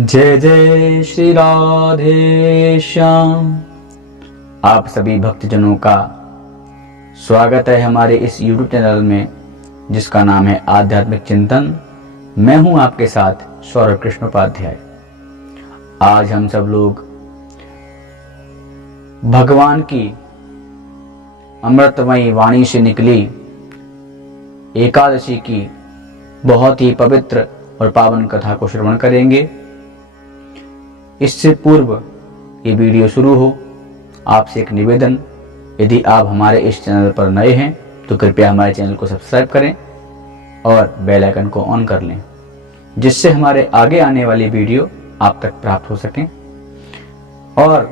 जय जय श्री राधे श्याम। आप सभी भक्तजनों का स्वागत है हमारे इस YouTube चैनल में जिसका नाम है आध्यात्मिक चिंतन। मैं हूं आपके साथ सौरभ कृष्ण उपाध्याय। आज हम सब लोग भगवान की अमृतमयी वाणी से निकली एकादशी की बहुत ही पवित्र और पावन कथा को श्रवण करेंगे। इससे पूर्व ये वीडियो शुरू हो, आपसे एक निवेदन, यदि आप हमारे इस चैनल पर नए हैं तो कृपया हमारे चैनल को सब्सक्राइब करें और बेल आइकन को ऑन कर लें, जिससे हमारे आगे आने वाली वीडियो आप तक प्राप्त हो सकें। और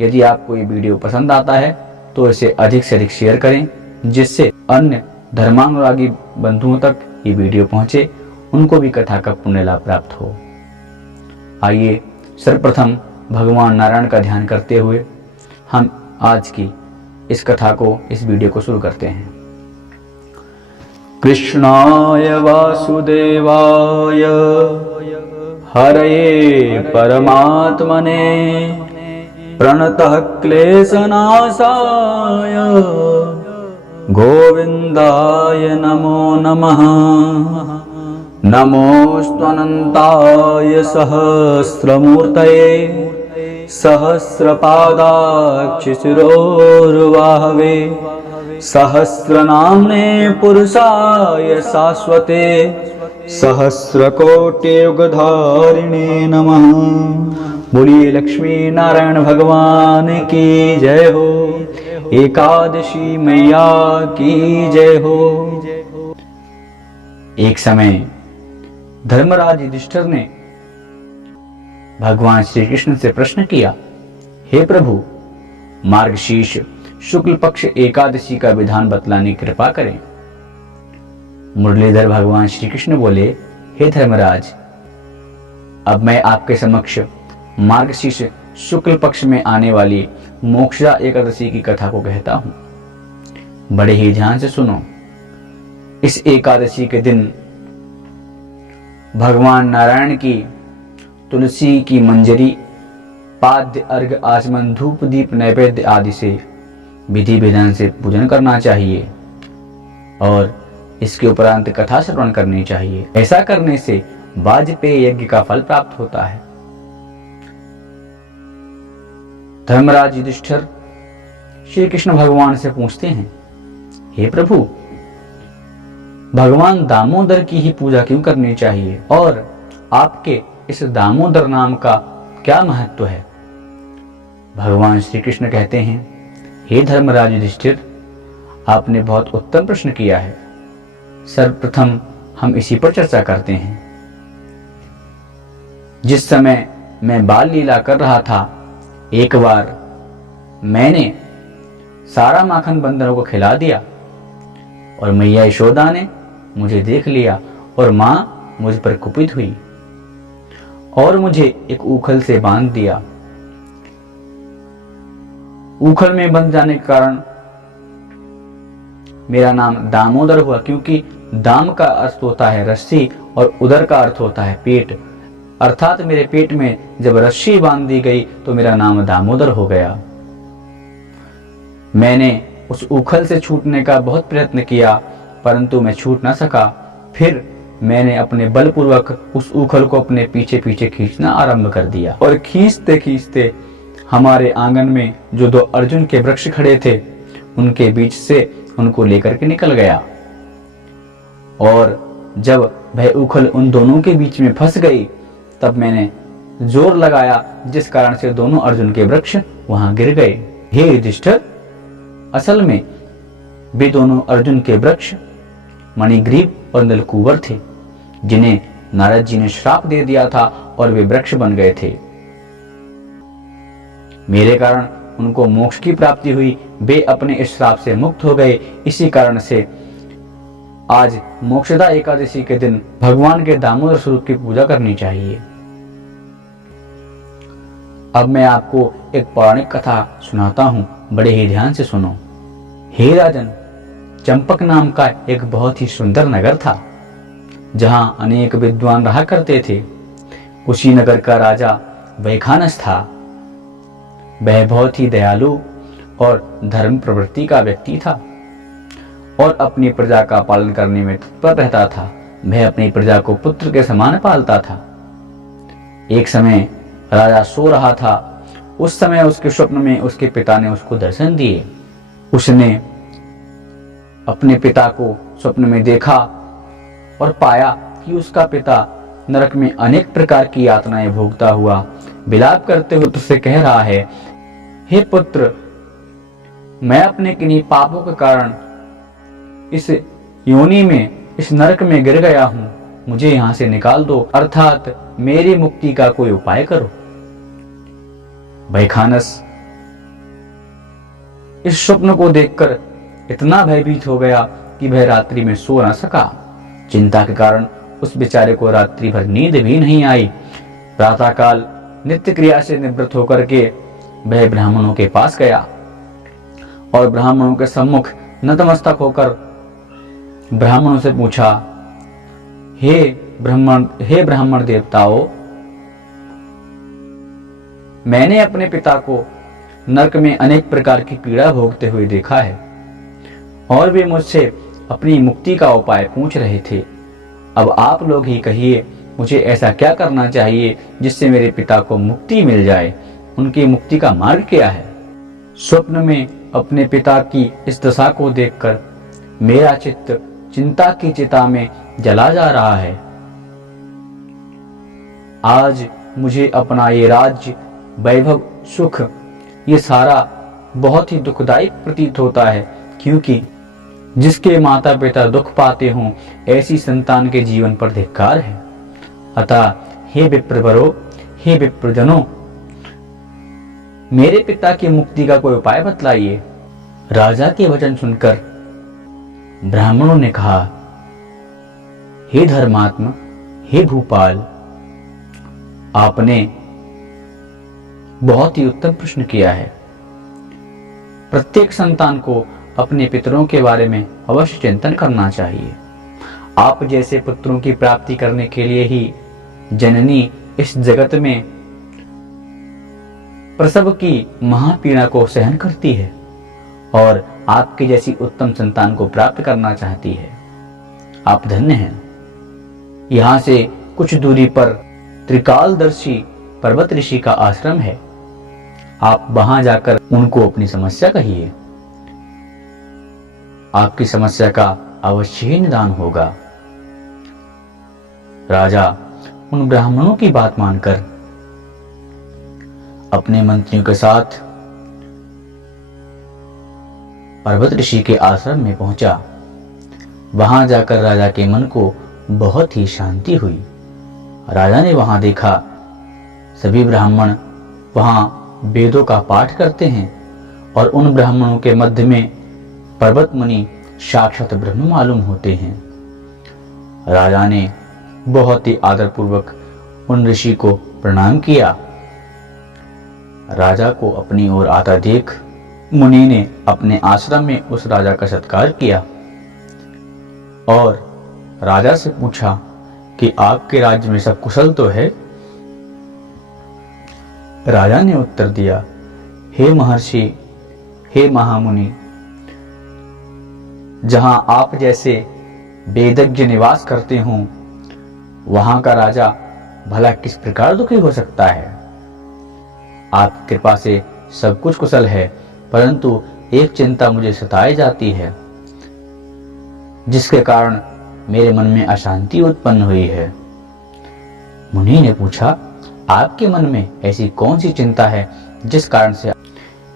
यदि आपको ये वीडियो पसंद आता है तो इसे अधिक से अधिक शेयर करें, जिससे अन्य धर्मानुरागी बंधुओं तक ये वीडियो पहुंचे, उनको भी कथा का पुण्य लाभ प्राप्त हो। आइए सर्वप्रथम भगवान नारायण का ध्यान करते हुए हम आज की इस कथा को, इस वीडियो को शुरू करते हैं। कृष्णाय वासुदेवाय हरये परमात्मने प्रणतः क्लेशनाशाय गोविंदाय नमो नमः। नमोऽस्त्वनन्ताय सहस्रमूर्तये सहस्रपादाक्षिशिरोर्वाहवे सहस्रनाम्ने पुरुषाय शाश्वते सहस्रकोटियुगधारिणे नमः। बोलिए लक्ष्मी नारायण भगवान की जय हो, एकादशी मैया की जय हो। एक समय धर्मराज युधिष्ठिर ने भगवान श्री कृष्ण से प्रश्न किया, हे प्रभु, मार्गशीर्ष शुक्ल पक्ष एकादशी का विधान बतलाने की कृपा करें। मुरलीधर भगवान श्री कृष्ण बोले, हे धर्मराज, अब मैं आपके समक्ष मार्गशीर्ष शुक्ल पक्ष में आने वाली मोक्षदा एकादशी की कथा को कहता हूं। बड़े ही ध्यान से सुनो। इस एकादशी के दिन भगवान नारायण की तुलसी की मंजरी, पाद्य, अर्घ, आचमन, धूप, दीप, नैवेद्य आदि से विधि विधान से पूजन करना चाहिए और इसके उपरांत कथा श्रवण करनी चाहिए। ऐसा करने से वाजपेय यज्ञ का फल प्राप्त होता है। धर्मराज युधिष्ठिर श्री कृष्ण भगवान से पूछते हैं, हे प्रभु, भगवान दामोदर की ही पूजा क्यों करनी चाहिए और आपके इस दामोदर नाम का क्या महत्व है? भगवान श्री कृष्ण कहते हैं, हे धर्मराज युधिष्ठिर, आपने बहुत उत्तम प्रश्न किया है। सर्वप्रथम हम इसी पर चर्चा करते हैं। जिस समय मैं बाल लीला कर रहा था, एक बार मैंने सारा माखन बंदरों को खिला दिया और मैया यशोदा ने मुझे देख लिया और मां मुझ पर कुपित हुई और मुझे एक ऊखल से बांध दिया। ऊखल में बंध जाने के कारण मेरा नाम दामोदर हुआ, क्योंकि दाम का अर्थ होता है रस्सी और उदर का अर्थ होता है पेट, अर्थात मेरे पेट में जब रस्सी बांध दी गई तो मेरा नाम दामोदर हो गया। मैंने उस ऊखल से छूटने का बहुत प्रयत्न किया, परंतु मैं छूट न सका। फिर मैंने अपने बलपूर्वक उस ऊखल को अपने पीछे पीछे खींचना आरंभ कर दिया और खींचते खींचते हमारे आंगन में जो दो अर्जुन के वृक्ष खड़े थे, उनके बीच से उनको लेकर के निकल गया। और जब वह ऊखल उन दोनों के बीच में फंस गई, तब मैंने जोर लगाया, जिस कारण से दोनों अर्जुन के वृक्ष वहां गिर गए। हे युधिष्ठिर, असल में वे दोनों अर्जुन के वृक्ष मणिग्रीव और नीलकुबर थे, जिन्हें नारद जी ने श्राप दे दिया था और वे वृक्ष बन गए थे। मेरे कारण उनको मोक्ष की प्राप्ति हुई, वे अपने इस श्राप से मुक्त हो गए। इसी कारण से आज मोक्षदा एकादशी के दिन भगवान के दामोदर स्वरूप की पूजा करनी चाहिए। अब मैं आपको एक पौराणिक कथा सुनाता हूं, बड़े ही ध्यान से सुनो। हे राजन, चंपक नाम का एक बहुत ही सुंदर नगर था, जहां अनेक विद्वान रहा करते थे। कुशीनगर का राजा वैखानस था। वह बहुत ही दयालु और धर्म प्रवृत्ति का व्यक्ति था और अपनी प्रजा का पालन करने में तत्पर रहता था। वह अपनी प्रजा को पुत्र के समान पालता था। एक समय राजा सो रहा था। उस समय उसके स्वप्न में उसके पिता ने उसको दर्शन दिए। उसने अपने पिता को स्वप्न में देखा और पाया कि उसका पिता नरक में अनेक प्रकार की यातनाएं भोगता हुआ विलाप करते हुए उससे कह रहा है, हे पुत्र, मैं अपने किन्हीं पापों के कारण इस योनि में, इस नरक में गिर गया हूं। मुझे यहां से निकाल दो, अर्थात मेरी मुक्ति का कोई उपाय करो। वैखानस इस स्वप्न को देखकर इतना भयभीत हो गया कि वह रात्रि में सो न सका। चिंता के कारण उस बेचारे को रात्रि भर नींद भी नहीं आई। प्रातःकाल नित्य क्रिया से निवृत्त होकर के वह ब्राह्मणों के पास गया और ब्राह्मणों के सम्मुख नतमस्तक होकर ब्राह्मणों से पूछा, हे ब्राह्मण देवताओं, मैंने अपने पिता को नरक में अनेक प्रकार की पीड़ा भोगते हुए देखा है और वे मुझसे अपनी मुक्ति का उपाय पूछ रहे थे। अब आप लोग ही कहिए, मुझे ऐसा क्या करना चाहिए जिससे मेरे पिता को मुक्ति मिल जाए? उनकी मुक्ति का मार्ग क्या है? स्वप्न में अपने पिता की इस दशा को देखकर मेरा चित्त चिंता की चिता में जला जा रहा है। आज मुझे अपना ये राज्य, वैभव, सुख, ये सारा बहुत ही दुखदायी प्रतीत होता है, क्योंकि जिसके माता पिता दुख पाते हों ऐसी संतान के जीवन पर धिक्कार है। अतः हे विप्रवरों, हे विप्रजनों, मेरे पिता की मुक्ति का कोई उपाय बतलाइए। राजा के वचन सुनकर ब्राह्मणों ने कहा, हे धर्मात्मा, हे भूपाल, आपने बहुत ही उत्तम प्रश्न किया है। प्रत्येक संतान को अपने पितरों के बारे में अवश्य चिंतन करना चाहिए। आप जैसे पुत्रों की प्राप्ति करने के लिए ही जननी इस जगत में प्रसव की महापीड़ा को सहन करती है और आपकी जैसी उत्तम संतान को प्राप्त करना चाहती है। आप धन्य हैं। यहां से कुछ दूरी पर त्रिकालदर्शी पर्वत ऋषि का आश्रम है। आप वहां जाकर उनको अपनी समस्या कहिए। आपकी समस्या का अवश्य ही निदान होगा। राजा उन ब्राह्मणों की बात मानकर अपने मंत्रियों के साथ पर्वत ऋषि के आश्रम में पहुंचा। वहां जाकर राजा के मन को बहुत ही शांति हुई। राजा ने वहां देखा सभी ब्राह्मण वहां वेदों का पाठ करते हैं और उन ब्राह्मणों के मध्य में पर्वत मुनि साक्षात ब्रह्म मालूम होते हैं। राजा ने बहुत ही आदरपूर्वक उन ऋषि को प्रणाम किया। राजा को अपनी ओर आता देख मुनि ने अपने आश्रम में उस राजा का सत्कार किया और राजा से पूछा कि आपके राज्य में सब कुशल तो है? राजा ने उत्तर दिया, हे महर्षि, हे महामुनि, जहां आप जैसे वेदज्ञ निवास करते हों वहां का राजा भला किस प्रकार दुखी हो सकता है? आपकी कृपा से सब कुछ कुशल है, परंतु एक चिंता मुझे सताई जाती है जिसके कारण मेरे मन में अशांति उत्पन्न हुई है। मुनि ने पूछा, आपके मन में ऐसी कौन सी चिंता है जिस कारण से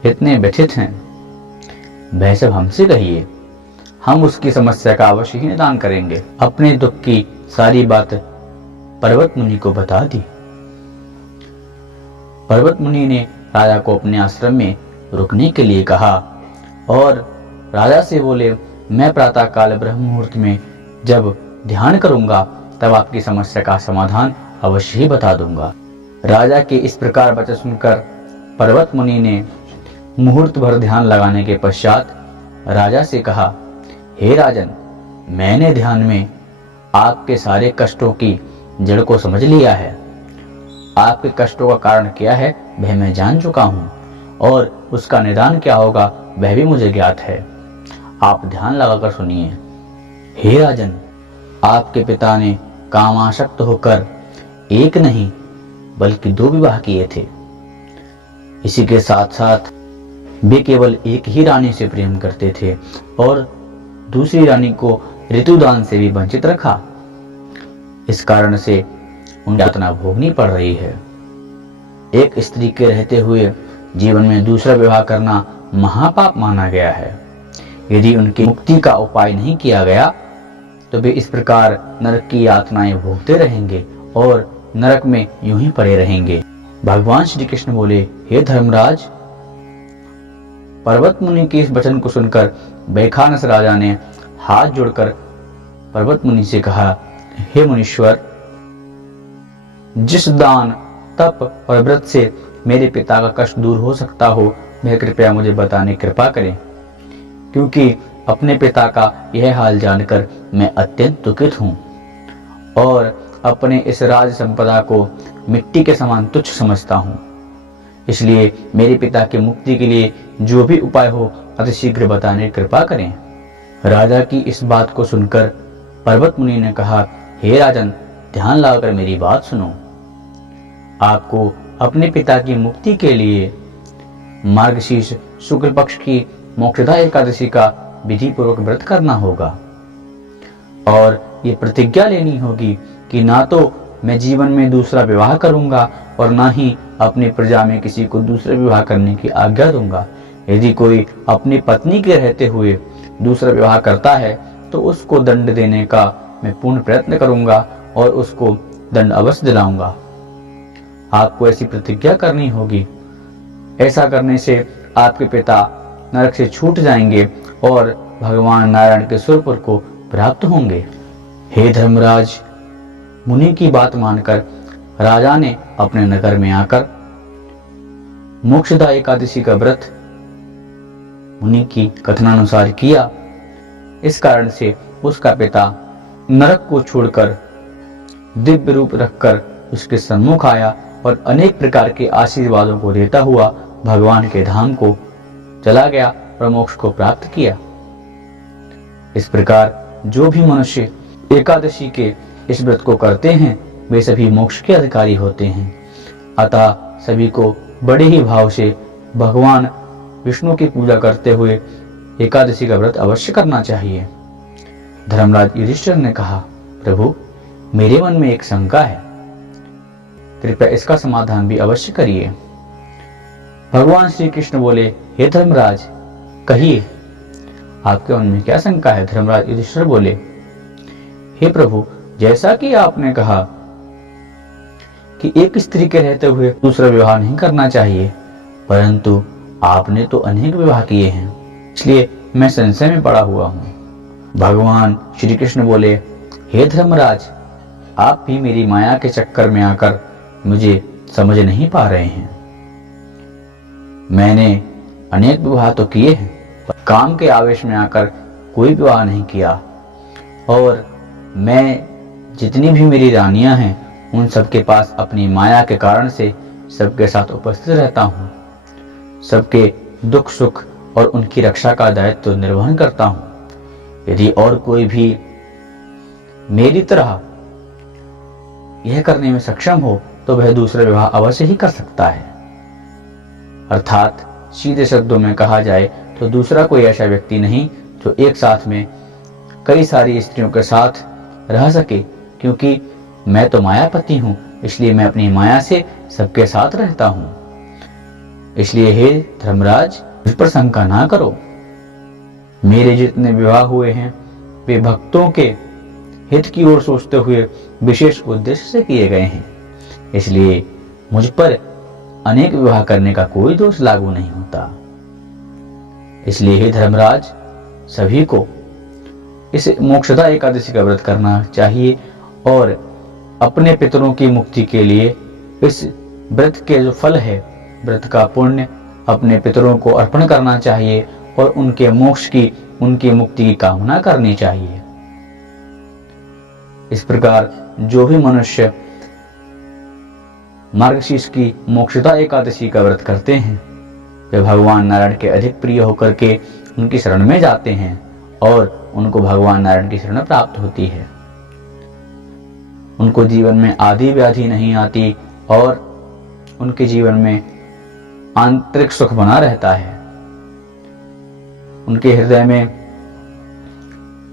इतने व्यथित हैं? वह सब हमसे कहिए, हम उसकी समस्या का अवश्य ही निदान करेंगे। अपने दुख की सारी बात पर्वत मुनि को बता दी। पर्वत मुनि ने राजा को अपने आश्रम में रुकने के लिए कहा और राजा से बोले, मैं प्रातःकाल ब्रह्म मुहूर्त में जब ध्यान करूंगा तब आपकी समस्या का समाधान अवश्य ही बता दूंगा। राजा के इस प्रकार वचन सुनकर पर्वत मुनि ने मुहूर्त भर ध्यान लगाने के पश्चात राजा से कहा, हे राजन, मैंने ध्यान में आपके सारे कष्टों की जड़ को समझ लिया है। आपके कष्टों का कारण क्या है वह मैं जान चुका हूँ, और उसका निदान क्या होगा वह भी मुझे ज्ञात है। आप ध्यान लगाकर सुनिए। हे राजन, आपके पिता ने कामासक्त होकर एक नहीं बल्कि 2 विवाह किए थे। इसी के साथ साथ वे केवल एक ही रानी से प्रेम करते थे और दूसरी रानी को ऋतुदान से भी वंचित रखा। इस कारण से उन्हें यातना भोगनी पड़ रही है। एक स्त्री के रहते हुए जीवन में दूसरा विवाह करना महापाप माना गया है। यदि उनकी मुक्ति का उपाय नहीं किया गया तो वे इस प्रकार नरक की यातनाएं भोगते रहेंगे और नरक में यूं ही पड़े रहेंगे। भगवान श्री कृष्ण बोले, हे धर्मराज, पर्वत मुनि के इस वचन को सुनकर बैखानस राजा ने हाथ जोड़कर पर्वत मुनि से कहा, हे मुनीश्वर, जिस दान, तप और व्रत से मेरे पिता का कष्ट दूर हो सकता हो वह कृपया मुझे बताने कृपा करें, क्योंकि अपने पिता का यह हाल जानकर मैं अत्यंत दुखित हूँ और अपने इस राज संपदा को मिट्टी के समान तुच्छ समझता हूँ। इसलिए मेरे पिता की मुक्ति के लिए जो भी उपाय हो अतिशीघ्र बताने कृपा करें। राजा की इस बात को सुनकर पर्वत मुनि ने कहा, हे राजन, ध्यान लगाकर मेरी बात सुनो। आपको अपने पिता की मुक्ति के लिए मार्गशीर्ष शुक्ल पक्ष की मोक्षदा एकादशी का विधि पूर्वक व्रत करना होगा और ये प्रतिज्ञा लेनी होगी कि ना तो मैं जीवन में दूसरा विवाह करूंगा और ना ही अपनी प्रजा में किसी को दूसरा विवाह करने की आज्ञा दूंगा। यदि कोई अपनी पत्नी के रहते हुए दूसरा विवाह करता है तो उसको दंड देने का मैं पूर्ण प्रयत्न करूंगा और उसको दंड अवश्य दिलाऊंगा। आपको ऐसी प्रतिज्ञा करनी होगी। ऐसा करने से आपके पिता नरक से छूट जाएंगे और भगवान नारायण के सुरपुर को प्राप्त होंगे। हे धर्मराज, मुनि की बात मानकर राजा ने अपने नगर में आकर मोक्षदा एकादशी का व्रत मुनि की कथनानुसार किया। इस कारण से उसका पिता नरक को छोड़कर दिव्य रूप रखकर उसके सम्मुख आया और अनेक प्रकार के आशीर्वादों को देता हुआ भगवान के धाम को चला गया और मोक्ष को प्राप्त किया। इस प्रकार जो भी मनुष्य एकादशी के इस व्रत को करते हैं वे सभी मोक्ष के अधिकारी होते हैं। अतः सभी को बड़े ही भाव से भगवान विष्णु की पूजा करते हुए एकादशी का व्रत अवश्य करना चाहिए। धर्मराज युधिष्ठिर ने कहा, प्रभु, मेरे मन में एक शंका है, कृपया इसका समाधान भी अवश्य करिए। भगवान श्री कृष्ण बोले, हे धर्मराज, कहिए आपके मन में क्या शंका है। धर्मराज युधिष्ठिर बोले, हे प्रभु, जैसा कि आपने कहा कि एक स्त्री के रहते हुए दूसरा विवाह नहीं करना चाहिए, परंतु आपने तो अनेक विवाह किए हैं, इसलिए मैं संशय में पड़ा हुआ हूँ। भगवान श्री कृष्ण बोले, हे धर्मराज, आप भी मेरी माया के चक्कर में आकर मुझे समझ नहीं पा रहे हैं। मैंने अनेक विवाह तो किए हैं, पर काम के आवेश में आकर कोई विवाह नहीं किया, और मैं जितनी भी मेरी रानियां हैं उन सबके पास अपनी माया के कारण से सबके साथ उपस्थित रहता हूँ, सबके दुख सुख और उनकी रक्षा का दायित्व निर्वहन करता हूँ। यदि और कोई भी मेरी तरह यह करने में सक्षम हो तो वह दूसरा विवाह अवश्य ही कर सकता है। अर्थात सीधे शब्दों में कहा जाए तो दूसरा कोई ऐसा व्यक्ति नहीं जो एक साथ में कई सारी स्त्रियों के साथ रह सके, क्योंकि मैं तो मायापति हूँ, इसलिए मैं अपनी माया से सबके साथ रहता हूँ। इसलिए हे धर्मराज, मुझ पर शंका ना करो। मेरे जितने विवाह हुए हैं वे भक्तों के हित की ओर सोचते हुए विशेष उद्देश्य से किए गए हैं, इसलिए मुझ पर अनेक विवाह करने का कोई दोष लागू नहीं होता। इसलिए हे धर्मराज, सभी को इस मोक्षदा एकादशी का व्रत करना चाहिए और अपने पितरों की मुक्ति के लिए इस व्रत के जो फल है, व्रत का पुण्य अपने पितरों को अर्पण करना चाहिए और उनके मोक्ष की, उनकी मुक्ति की कामना करनी चाहिए। इस प्रकार जो भी मनुष्य मार्गशीर्ष की मोक्षदा एकादशी का व्रत करते हैं, वे भगवान नारायण के अधिक प्रिय होकर के उनकी शरण में जाते हैं और उनको भगवान नारायण की शरण प्राप्त होती है। उनको जीवन में आदि व्याधि नहीं आती और उनके जीवन में आंतरिक सुख बना रहता है। उनके हृदय में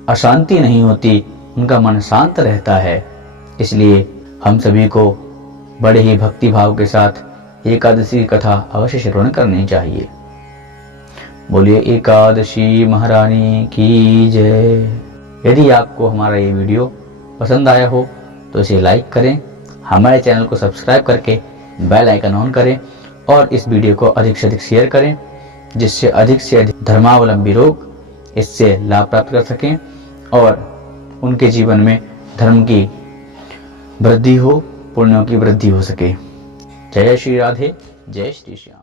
अशांति नहीं होती, उनका मन शांत रहता है। इसलिए हम सभी को बड़े ही भक्ति भाव के साथ एकादशी की कथा अवश्य श्रवण करनी चाहिए। बोलिए एकादशी महारानी की जय। यदि आपको हमारा ये वीडियो पसंद आया हो तो इसे लाइक करें, हमारे चैनल को सब्सक्राइब करके बेल आइकन ऑन करें और इस वीडियो को अधिक से अधिक शेयर करें, जिससे अधिक से अधिक धर्मावलंबी लोग इससे लाभ प्राप्त कर सकें और उनके जीवन में धर्म की वृद्धि हो, पुण्यों की वृद्धि हो सके। जय श्री राधे, जय श्री श्याम।